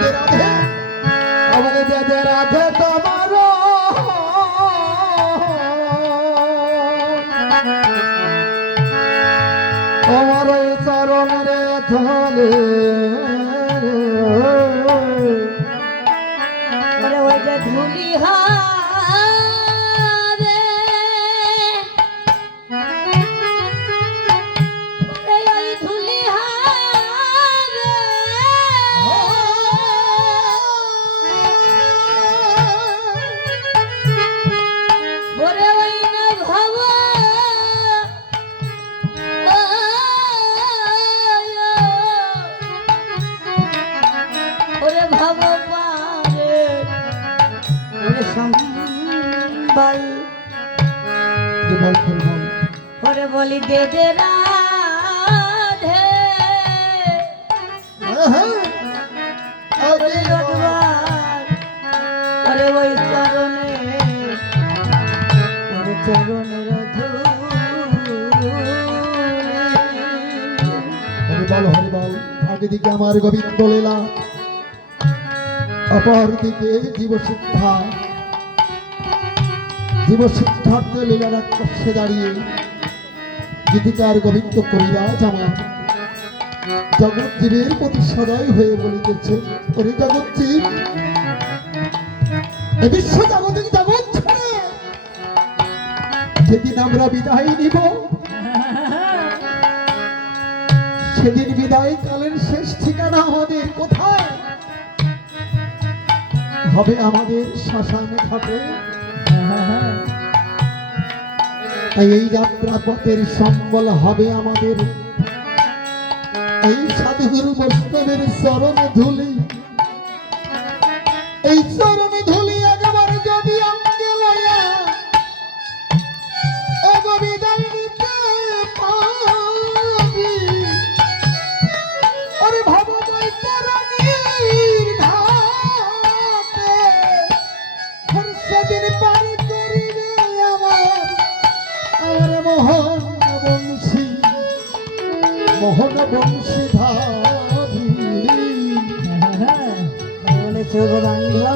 দে রাধে আমার দে রাধে তোমার তোমার ওই চরণ রে ধলে ওই যে ধুলি হারে ওই ধুলি হারে ওরে ওই না ভাব ওরে ভাব পারে ওরে সম্বল ওরে বলি দে দে রাধে ওরে রোদবার ওরে ওই চরণে ওরে চরণের হরিবল হরিবল আগে দিকে আমার গোবিন্দ লীলা অপর দিকে জীবসিদ্ধার্থ লীলা রাক্ষসে দাঁড়িয়ে গীতিকার গোবিন্দ কবিরাজ আমার জগৎজীবের প্রতি সদয় হয়ে বলিতেছে, ওরে জগৎজীব এ বিশ্ব জাগতিক জগৎ ছেড়ে যেদিন আমরা বিদায় নিব সেদিন বিদায় কালের শেষ ঠিকানা আমাদের কোথায় হবে? আমাদের শ্মশানে ঘাটে। তাই এই যাত্রা পথের সম্বল হবে আমাদের এই সাধুগুরু বৈষ্ণবের চরণ ধুলি। এই চরণ ধুলি একেবারে যদি অঙ্গে লইয়া এগো বিদায় নিতে পারি, ওরে ভাব বৈতরণীর ঘাটে সেদিন পারি করিবে আমার মোহন বংশীধারী। বলে চোখ বাংলা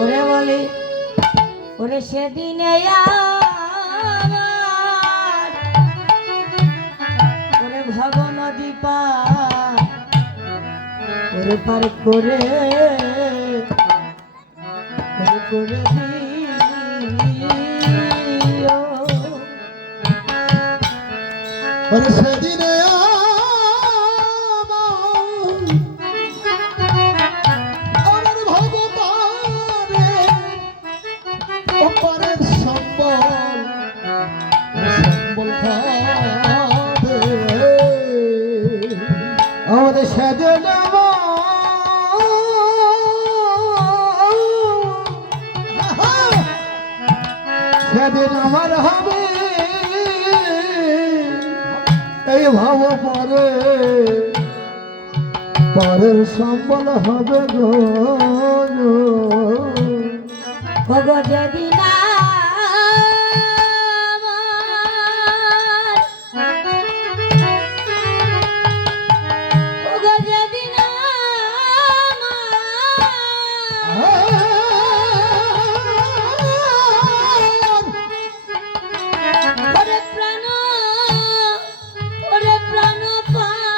ওরে বলি ওরে সেদিনে আমার ওরে ভব নদী পার ওরে পার করে করে দিও ওরে সেদিনে আমার ভগবানে অপারের সম্বল খাবে আমাদের সেদিন সেদিন আমার হবে এই ভাব পরে পরের সম্বল হবে গো যেদিন যেদিন ওরে প্রাণ পাখি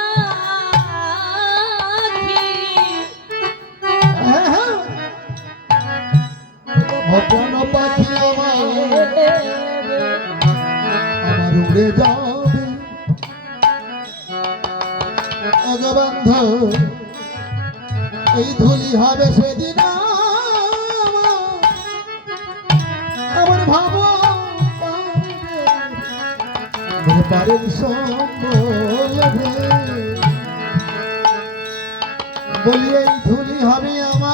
অপন পাখি আমার উড়ে যাবে অগবন্ধ এই ধুলি হবে সেদিন আমার ভাব পারের সম্বল বলি এই ধুলি হবে আমার